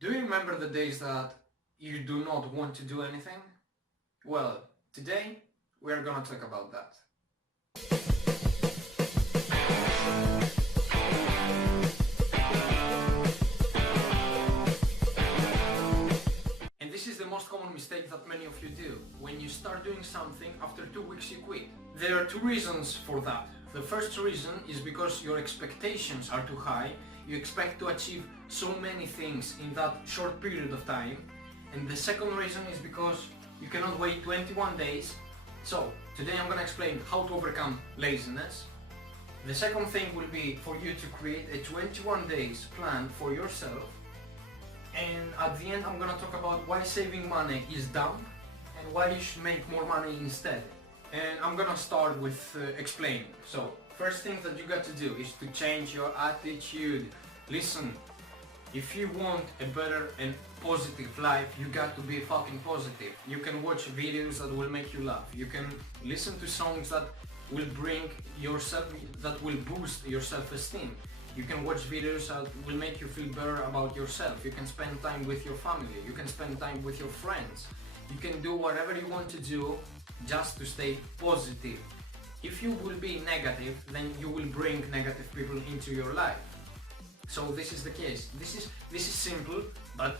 Do you remember the days that you do not want to do anything? Well, today we are gonna talk about that. And this is the most common mistake that many of you do. When you start doing something, after 2 weeks you quit. There are two reasons for that. The first reason is because your expectations are too high. You expect to achieve so many things in that short period of time. And the second reason is because you cannot wait 21 days. So, today I'm gonna explain how to overcome laziness. The second thing will be for you to create a 21 days plan for yourself. And at the end I'm gonna talk about why saving money is dumb and why you should make more money instead. And I'm gonna start with explaining. So, first thing that you got to do is to change your attitude. Listen, if you want a better and positive life, you got to be fucking positive. You can watch videos that will make you laugh. You can listen to songs that will boost your self-esteem. You can watch videos that will make you feel better about yourself. You can spend time with your family. You can spend time with your friends. You can do whatever you want to do just to stay positive. If you will be negative, then you will bring negative people into your life. So this is the case. This is simple, but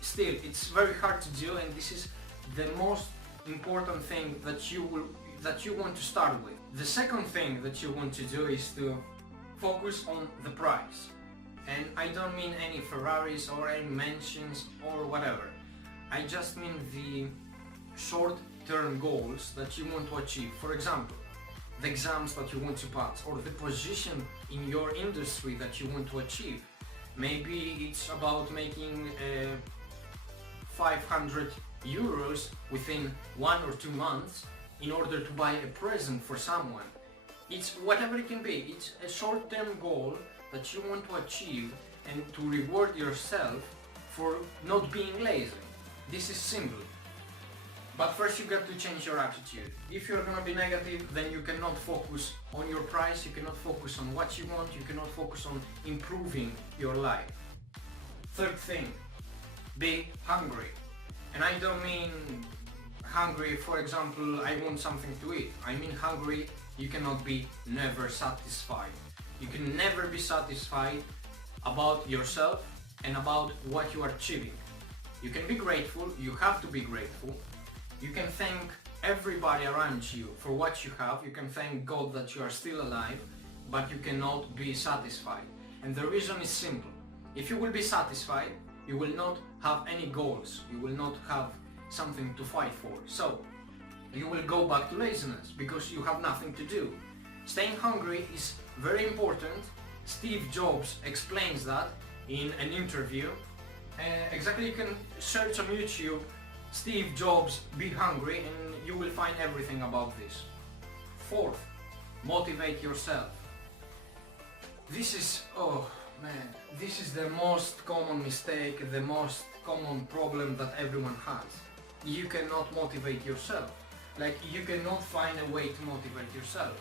still it's very hard to do, and this is the most important thing that you want to start with. The second thing that you want to do is to focus on the price. And I don't mean any Ferraris or any mansions or whatever. I just mean the short-term goals that you want to achieve. For example, the exams that you want to pass, or the position in your industry that you want to achieve. Maybe it's about making 500 euros within 1 or 2 months in order to buy a present for someone. It's whatever it can be. It's a short-term goal that you want to achieve and to reward yourself for not being lazy. This is simple. But first you got to change your attitude. If you're gonna be negative, then you cannot focus on your price, you cannot focus on what you want, you cannot focus on improving your life. Third thing, be hungry. And I don't mean hungry, for example, I want something to eat. I mean hungry, you cannot be never satisfied. You can never be satisfied about yourself and about what you are achieving. You can be grateful, you have to be grateful. You can thank everybody around you for what you have. You can thank God that you are still alive, but you cannot be satisfied. And the reason is simple. If you will be satisfied, you will not have any goals. You will not have something to fight for. So, you will go back to laziness because you have nothing to do. Staying hungry is very important. Steve Jobs explains that in an interview. Exactly, you can search on YouTube Steve Jobs be hungry and you will find everything about this. Fourth, motivate yourself. This is, oh man, this is the most common mistake, the most common problem that everyone has. You cannot motivate yourself. Like, you cannot find a way to motivate yourself.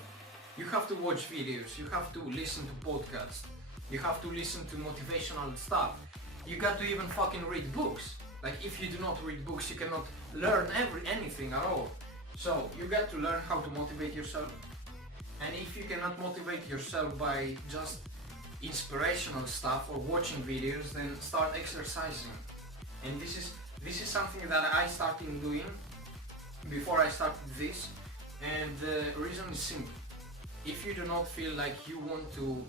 You have to watch videos, you have to listen to podcasts, you have to listen to motivational stuff. You got to even fucking read books. Like, if you do not read books, you cannot learn anything at all. So, you got to learn how to motivate yourself. And if you cannot motivate yourself by just inspirational stuff or watching videos, then start exercising. And this is something that I started doing before I started this. And the reason is simple. If you do not feel like you want to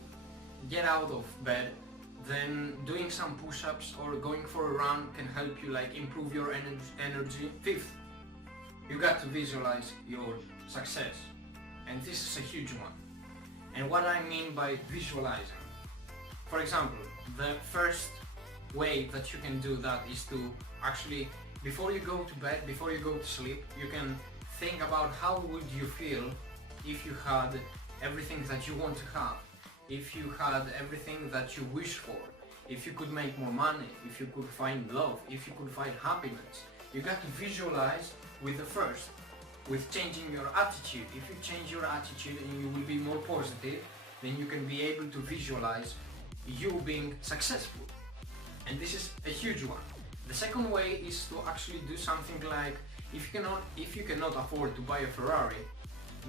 get out of bed, then doing some push-ups or going for a run can help you like improve your energy. Fifth, you got to visualize your success, and this is a huge one. And what I mean by visualizing, for example, the first way that you can do that is to actually, before you go to bed, before you go to sleep, you can think about how would you feel if you had everything that you want to have. If you had everything that you wish for, if you could make more money, if you could find love, if you could find happiness. You got to visualize with the first, with changing your attitude. If you change your attitude and you will be more positive, then you can be able to visualize you being successful. and this is a huge one. The second way is to actually do something like, if you cannot afford to buy a Ferrari,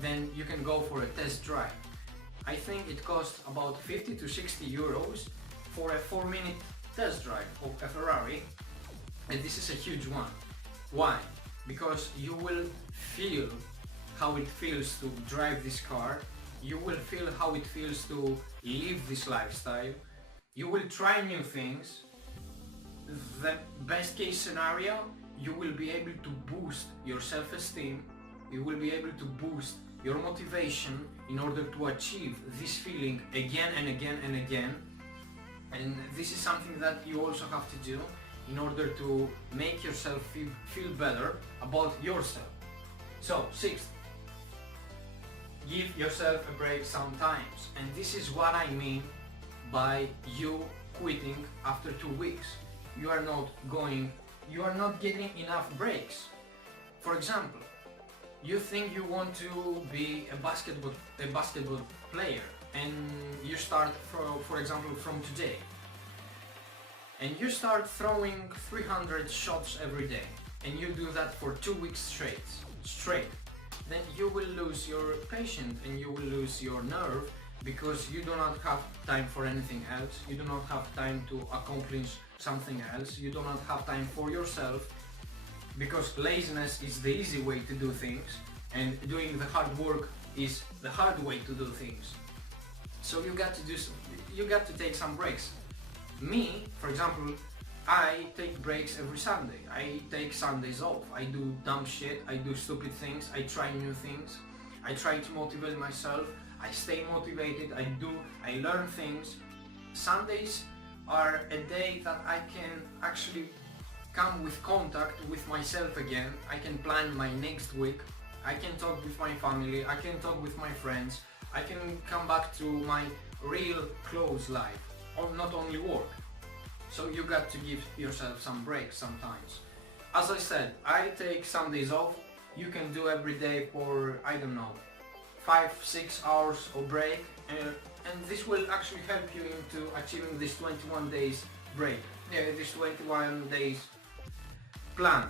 then you can go for a test drive. I think it costs about 50 to 60 euros for a 4-minute test drive of a Ferrari, and this is a huge one. Why? Because you will feel how it feels to drive this car, you will feel how it feels to live this lifestyle, you will try new things. The best case scenario, you will be able to boost your self-esteem, you will be able to boost your motivation in order to achieve this feeling again and again and again. And this is something that you also have to do in order to make yourself feel better about yourself. So, sixth, give yourself a break sometimes. And this is what I mean by you quitting after 2 weeks. You are not getting enough breaks. For example, you think you want to be a basketball player, and you start for example from today, and you start throwing 300 shots every day, and you do that for 2 weeks straight, then you will lose your patience and you will lose your nerve, because you do not have time for anything else, you do not have time to accomplish something else, you do not have time for yourself, because laziness is the easy way to do things and doing the hard work is the hard way to do things. So you got to take some breaks. Me, for example, I take breaks every Sunday. I take Sundays off. I do dumb shit, I do stupid things, I try new things, I try to motivate myself, I stay motivated, I learn things. Sundays are a day that I can actually come with contact with myself again. I can plan my next week, I can talk with my family, I can talk with my friends, I can come back to my real close life, or not only work. So you got to give yourself some breaks sometimes. As I said, I take Sundays off. You can do every day for, I don't know, 5-6 hours of break, and this will actually help you into achieving this 21 days break, this 21 days plan.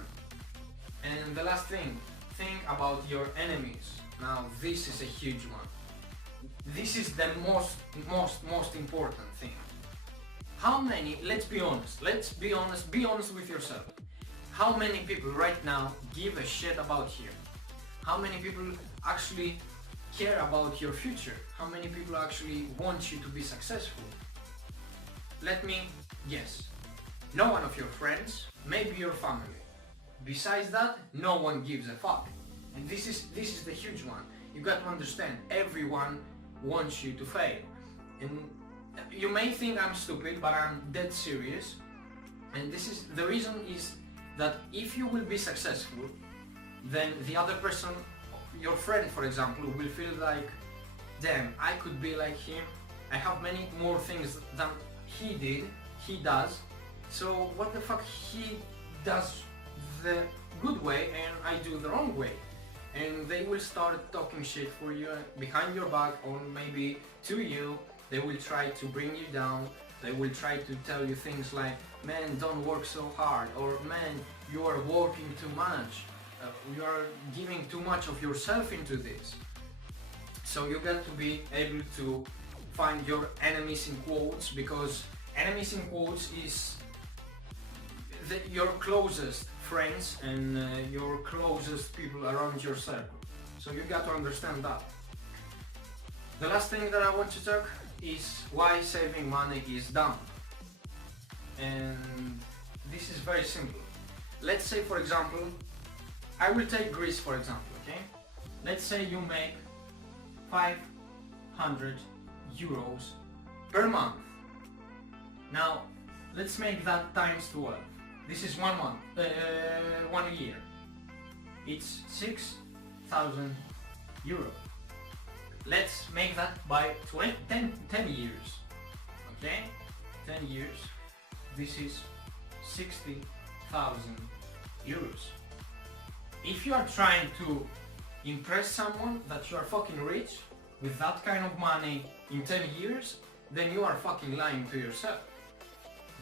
And the last thing, think about your enemies. Now this is a huge one. This is the most important thing. How many, let's be honest with yourself. How many people right now give a shit about you? How many people actually care about your future? How many people actually want you to be successful? Let me guess. No one of your friends, maybe your family. Besides that, no one gives a fuck. And this is the huge one. You got to understand, everyone wants you to fail. And you may think I'm stupid, but I'm dead serious. And this is the reason is that if you will be successful, then the other person, your friend for example, will feel like, damn, I could be like him. I have many more things than he does. So what the fuck, he does the good way and I do the wrong way. And they will start talking shit for you behind your back, or maybe to you. They will try to bring you down. They will try to tell you things like, man, don't work so hard, or man, you are working too much. You are giving too much of yourself into this. So you got to be able to find your enemies in quotes, because enemies in quotes is your closest friends and your closest people around your circle. So you got to understand that. The last thing that I want to talk is why saving money is dumb. And this is very simple. Let's say for example, I will take Greece for example, okay? Let's say you make 500 euros per month. Now, let's make that times 12. This is 1 month, 1 year. It's 6,000 euros. Let's make that by 10 years, okay? 10 years, this is 60,000 euros. If you are trying to impress someone that you are fucking rich with that kind of money in 10 years, then you are fucking lying to yourself.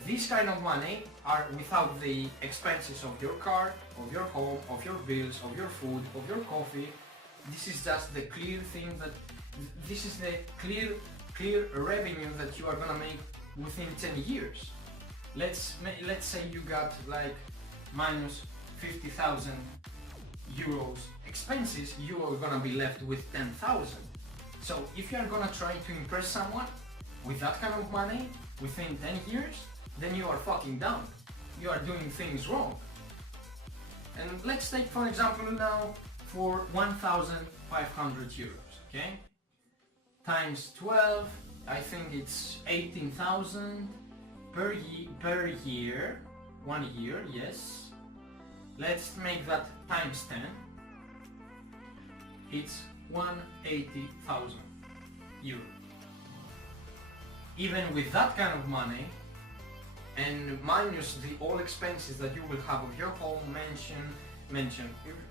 This kind of money are without the expenses of your car, of your home, of your bills, of your food, of your coffee. This is just the clear thing that, this is the clear revenue that you are gonna make within 10 years. Let's say you got like minus 50,000 euros expenses, you are gonna be left with 10,000. So if you are gonna try to impress someone with that kind of money within 10 years, then you are fucking dumb. You are doing things wrong. And let's take for example now for 1,500 euros, okay? Times 12, I think it's 18,000 per year, 1 year, yes. Let's make that times 10. It's 180,000 euros. Even with that kind of money, and minus the all expenses that you will have of your home, mention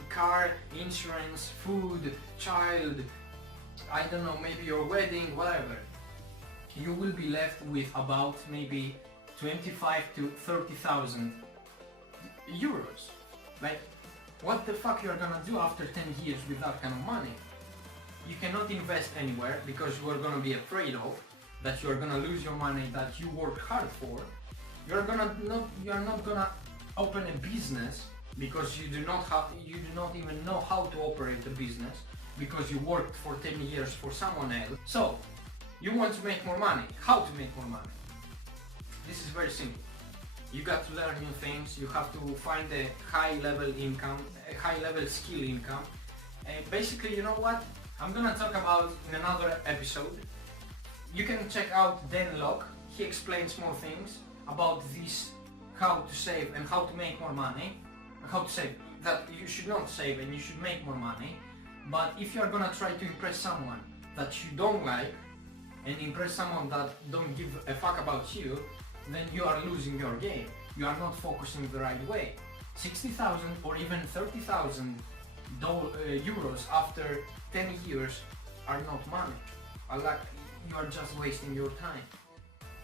car, insurance, food, child, I don't know, maybe your wedding, whatever, you will be left with about maybe 25 to 30,000 euros. Like, what the fuck you're gonna do after 10 years with that kind of money? You cannot invest anywhere because you are gonna be afraid of that you are gonna lose your money that you worked hard for. You are not gonna open a business because you do not even know how to operate a business because you worked for 10 years for someone else. So you want to make more money. How to make more money? This is very simple. You got to learn new things. You have to find a high level income, a high level skill income. Basically, you know what? I'm gonna talk about in another episode. You can check out Dan Locke. He explains more things about this, how to save and how to make more money. How to save, that you should not save and you should make more money. But if you are gonna try to impress someone that you don't like and impress someone that don't give a fuck about you, then you are losing your game. You are not focusing the right way. 60,000 or even 30,000 euros after 10 years are not money. You are just wasting your time.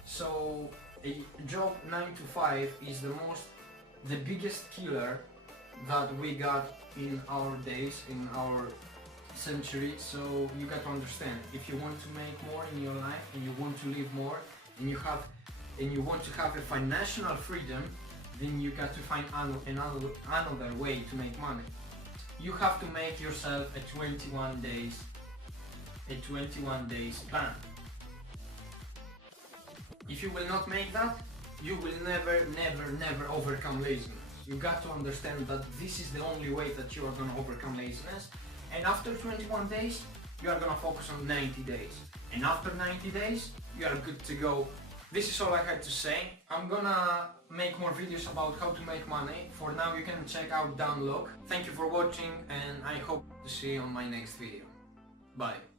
So a job 9 to 5 is the biggest killer that we got in our days, in our century. So you got to understand, if you want to make more in your life and you want to live more and you want to have a financial freedom, then you got to find another way to make money. You have to make yourself a 21 days plan. If you will not make that, you will never overcome laziness. You got to understand that this is the only way that you are going to overcome laziness. And after 21 days, you are going to focus on 90 days. And after 90 days, you are good to go. This is all I had to say. I'm gonna make more videos about how to make money. For now, you can check out Dan Locke. Thank you for watching and I hope to see you on my next video. Bye.